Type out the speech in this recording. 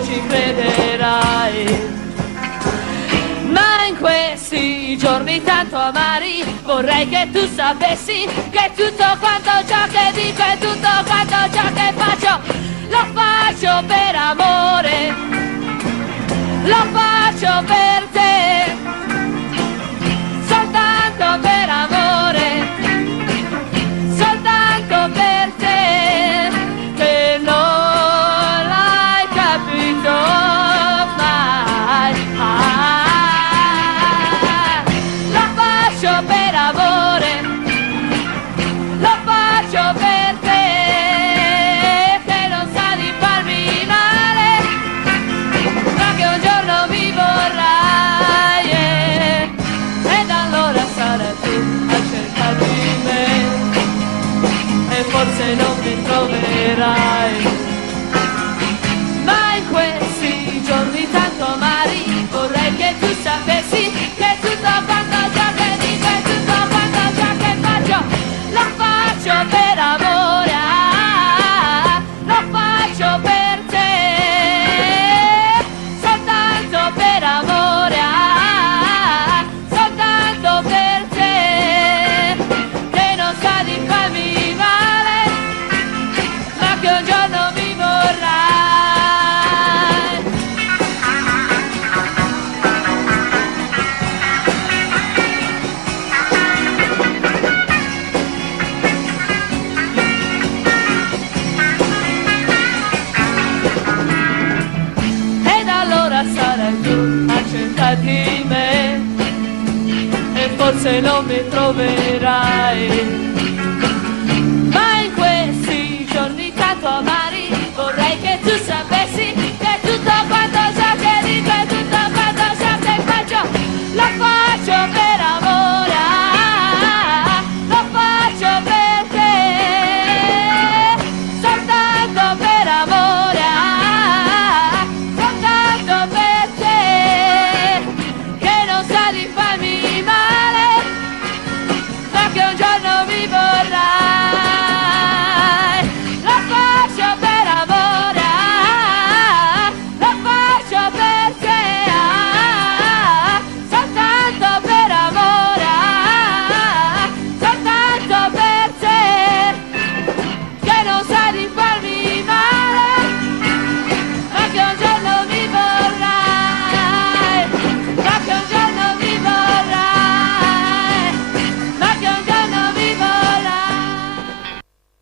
non ci crederai. Ma in questi giorni tanto amari vorrei che tu sapessi che tutto quanto ciò che dico e tutto quanto ciò che faccio lo faccio per amore, lo faccio per te, soltanto per amore, soltanto per te, che non l'hai capito mai. Lo faccio per amore, lo faccio per te, che non sa di farmi male, ma che un giorno mi vorrai, ed allora sarai tu a cercarmi me, e forse non mi troverai. Ma in questi giorni tanto amari vorrei che tu sapessi che tutto quanto ciò che dico e tutto quanto ciò che faccio lo faccio per amore, lo faccio per te, soltanto per amore, soltanto per te, che non sa di farmi male, ma che un giorno mi vorrai. Ed allora sarai tu a cercarti me, e forse non mi troverai.